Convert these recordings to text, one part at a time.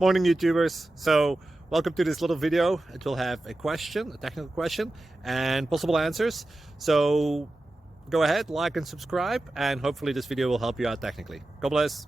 Morning YouTubers. So welcome to this little video. It will have a question, a technical question, and possible answers. So go ahead, like and subscribe, and hopefully this video will help you out technically. God bless.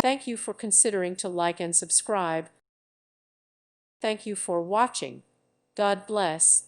Thank you for considering to like and subscribe. Thank you for watching. God bless.